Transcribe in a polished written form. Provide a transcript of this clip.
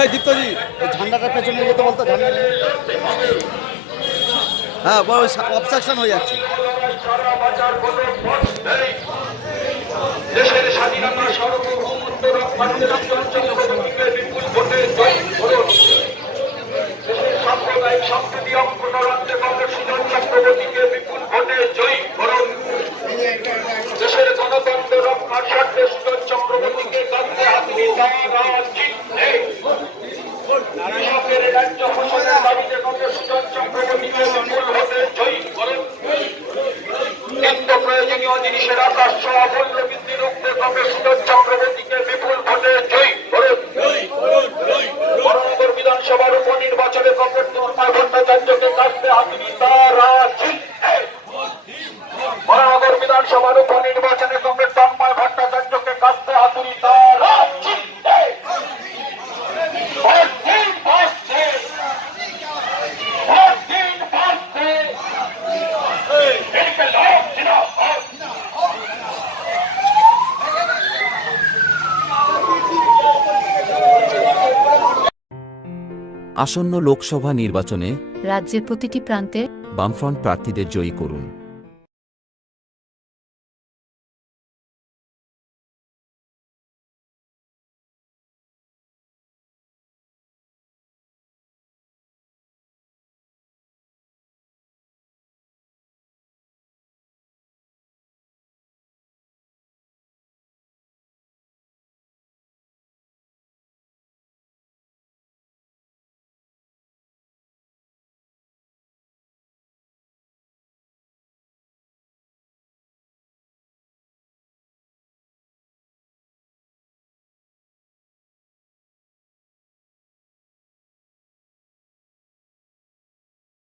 এই দীপ্তজি ঝান্ডাটার পেছনে যেতে বলতো, ঝান্ডা হ্যাঁ বড় অবস্ট্রাকশন হয়ে যাচ্ছে। দেশের স্বাধীনতা সার্বভৌমত্ব রক্ষার্থে বিপুল ভোটে জয়ী করুন। দেশের সাম্প্রদায়িক সম্প্রীতি অক্ষুণ্ণ রাখতে পারলে সুজন চক্রবর্তীকে বিপুল ভোটে জয়ী করুন। দেশের গণতন্ত্র রক্ষার স্বার্থে সুজন চক্রবর্তীকে কাঁদতে আপনি তারা জিততে কৃষকের রাজ্য ফসলের দাবিতে কংগ্রেস সুজন চক্রবর্তীকে বিপুল ভোটে জয়ী করুন। নিত্য প্রয়োজনীয় জিনিসের আকাশ ছোঁয়া মূল্য বৃদ্ধি রুখতে কংগ্রেস সুজন চক্রবর্তীকে বিপুল ভোটে জয়ী করুন। বরানগর বিধানসভার উপনির্বাচনে কংগ্রেস তন্ময় ভট্টাচার্যকে কাটতে আপনি তারা জিততে বরানগর বিধানসভার উপনির্বাচনে কংগ্রেস তন্ময় ভট্টাচার্যকে কাটতে হাতুড়ি তারা জিততে আসন্ন লোকসভা নির্বাচনে রাজ্যের প্রতিটি প্রান্তে বামফ্রন্ট প্রার্থীদের জয়ী করুন।